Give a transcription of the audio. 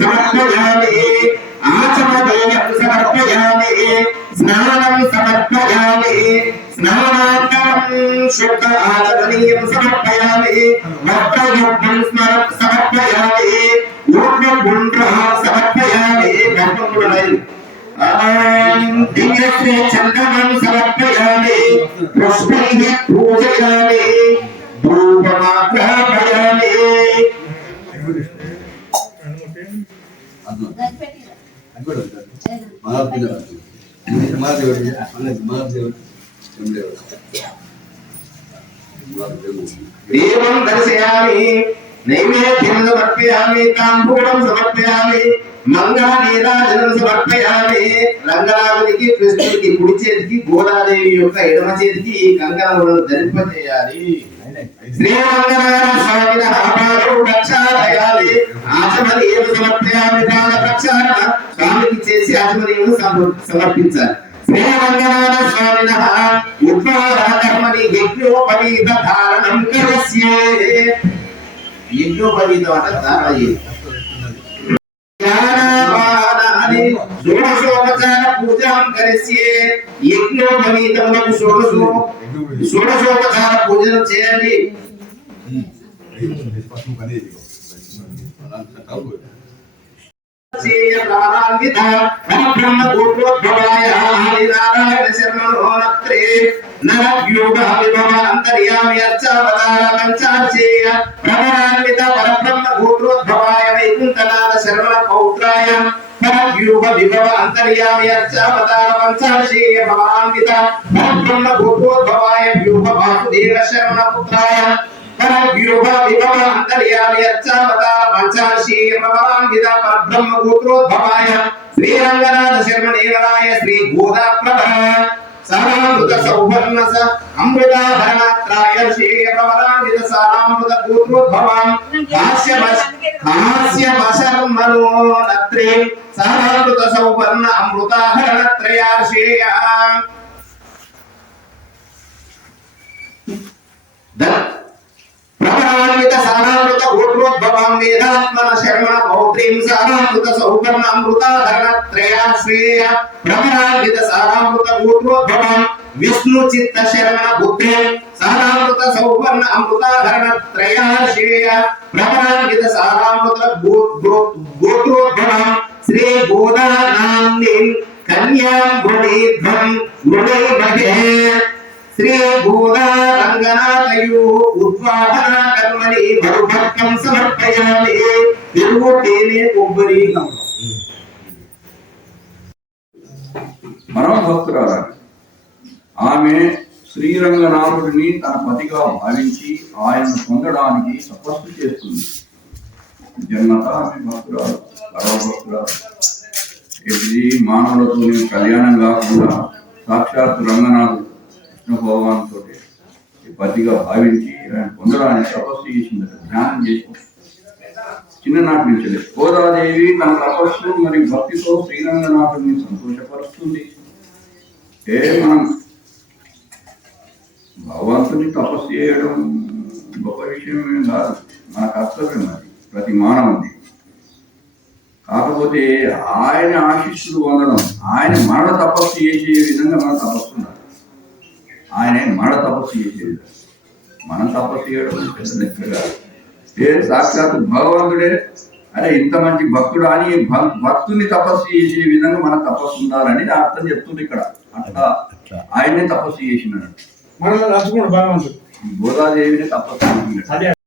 సమర్పయామి ఆచమనీయం సమర్పయామి స్నానం సమర్పయామి స్నానానంతరం శుద్ధ ఆచమనీయం సమర్పయామి వస్త్రయుగ్మం సమర్పయామి ఊర్ధ్వగుండ్రః సమర్పయామి దివ్యశ్రీ చందనం సమర్పయామి పుష్పైః పూజయామి ధూపమాగ్రహయామి దేవం దర్శయామి నైవేద్యం సమర్పయామి తాంబూలం సమర్పయామి మంగళనీరాజనం సమర్పయామి రంగనాథునికి కృష్ణుడికి కుడి చేతికి గోదాదేవి యొక్క ఎడమ చేతికి కంకణములను ధరింపజేయాలి శ్రీరంగనాథ స్వామిన ఆపాదం ప్రక్షాళయాలి ఆచమనీయం సమర్పయామి ప్రాణ ప్రక్షాళన స్వామికి చేసి ఆచమనీయం సమర్పించాలి శ్రీరంగనాథ స్వామిన ఉద్భవకర్మని యజ్ఞోపవీత ధారణం కరస్యే యజ్ఞోపవీతం అంటే ధారణ షోడశోపచార పూజాం కరిస్యే యజ్ఞోపవీతములకు షోడశోపచార పూజలు చేయండి బ్రహ్మ గోత్రోద్భవాయ హరినారాయణ శర్మణోనత్రే నరవ్యూహ విభవ అంతర్యామి అర్చావతార పంచాచేయ భ్రమరాన్విత పరబ్రహ్మ గోత్రోద్భవాయ వైకుంఠనాథ శర్మణ పౌత్రాయ నరవ్యూహ విభవ అంతర్యామి అర్చావతార పంచాచేయ భవాన్విత పరబ్రహ్మ గోత్రోద్భవాయ వ్యూహ వాసుదేవ శర్మణ పుత్రాయ వ్యూహ విభవ అంతర్యామి అర్చావతార పంచాచేయ భవాన్విత పరబ్రహ్మ గోత్రోద్భవాయ శ్రీరంగనాథ శర్మణేవరాయ శ్రీ గోదా ప్రభ సారామృత సౌవర్ణ అమృతాభరణత్రాయ శ్రీరవరాంగిత సారామృత గోత్రోద్భవాం హాస్యమశర్మణో నత్రే సారామృత సౌవర్ణ అమృతాభరణత్రయాశేయ ప్రవరాన్విత సారామృత గోత్రోద్భవాం వేదాత్మన శర్మణ పౌత్రీం సారామృత సౌవర్ణ అమృతాధరణత్రయాశ్రేయ ప్రవరాన్విత సారామృత గోత్రోద్భవాం విష్ణు చిత్త శర్మణ పుత్రీం సారామృత సౌవర్ణ అమృతాధరణత్రయాశ్రేయ ప్రవరాన్విత సారామృత గోత్రోద్భవాం శ్రీ గోదానాంనిం కన్యాం గుణీధ్వం గుణైమహే శ్రీ గోదా రంగనాథయు ఉద్వాహన కర్మని బహుభక్తం సమర్పయామి తిరుగుతేనే కొబ్బరి పరమ భక్తురాలు ఆమె శ్రీరంగనాథుడిని తన పతిగా భావించి ఆయనను పొందడానికి తపస్సు చేస్తుంది. జన్మత ఆమె భక్తురాలు, పరమ భక్తురాలు. ఇది మానవులతో కళ్యాణం కాకుండా సాక్షాత్ రంగనాథుడు భగవాన్తో పతిగా భావించి ఆయన పొందడానికి తపస్సు చేసింది, ధ్యానం చేసి చిన్ననాటి నుంచి. గోదాదేవి తన తపస్సు మరియు భక్తితో శ్రీరంగనాథుడిని సంతోషపరుస్తుంది. మనం భగవంతుని తపస్సు చేయడం గొప్ప విషయమే కాదు, మన కర్తవ్యం అది ప్రతి మానవుడి. కాకపోతే ఆయన ఆశీస్సులు పొందడం, ఆయన మరణ తపస్సు చేసే విధంగా మన తపస్సు ఉండాలి. ఆయన మరణ తపస్సు చేసేది, మనం తపస్సు చేయడం పెద్ద లెక్క కాదు. సాక్షాత్ భగవంతుడే అరే ఇంత మంచి భక్తుడు అని భక్తుని తపస్సు చేసే విధంగా మన తపస్సు ఉండాలని అర్థం చెప్తుంది ఇక్కడ. అట్లా ఆయనే తపస్సు చేసినాడు, గోదాదేవిని తపస్సు చేసినాడు.